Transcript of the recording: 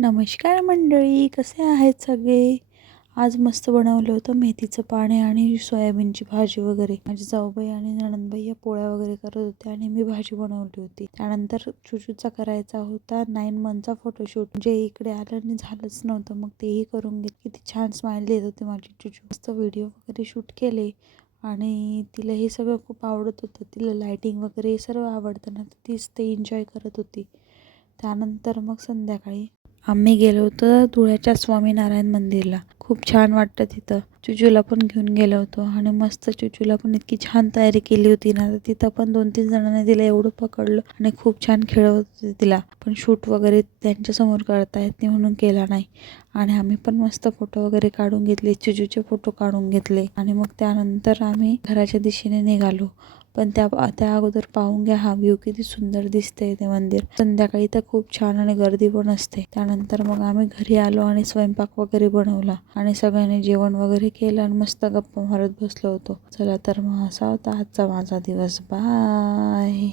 नमस्कार मंडळी, कसे आहेत सगळे? आज मस्त बनवलं होतं मेथीचं पाणी आणि सोयाबीनची भाजी वगैरे. माझी जाऊबाई आणि नणंदबाई या पोळ्या वगैरे करत होत्या आणि मी भाजी बनवली होती. त्यानंतर चुचूचा करायचा होता 9 मंथचा फोटोशूट, जे इकडे आलं आणि झालंच नव्हतं. मग तेही करून घेत. किती छान स्माइल देत होती माझी चुचू. मस्त व्हिडिओ वगैरे शूट केले आणि तिला हे सगळं खूप आवडत होतं. तिला लायटिंग वगैरे सर्व आवडतं ना, तीच ते एन्जॉय करत होती. त्यानंतर मग संध्याकाळी आम्ही गेलो होतो धुळ्याच्या स्वामीनारायण मंदिरला. खूप छान वाटतं तिथं. चुचूला पण घेऊन गेलो होतो आणि मस्त चुचूला पण इतकी छान तयारी केली होती ना, तर तिथं पण 2-3 जणांनी तिला एवढं पकडलं आणि खूप छान खेळत होते तिला. पण शूट वगैरे त्यांच्यासमोर करता येत नाही म्हणून केला नाही. आणि आम्ही पण मस्त फोटो वगैरे काढून घेतले, चुचूचे फोटो काढून घेतले आणि मग त्यानंतर आम्ही घराच्या दिशेने निघालो. पण त्या अगोदर पाहून घ्या हा व्ह्यू किती सुंदर दिसतंय ते मंदिर. संध्याकाळी तर खूप छान आणि गर्दी पण असते. त्यानंतर मग आम्ही घरी आलो आणि स्वयंपाक वगैरे बनवला आणि सगळ्यांनी जेवण वगैरे केलं आणि मस्त गप्पा मारत बसलो होतो. चला तर मग असा होता आजचा माझा दिवस. बाय.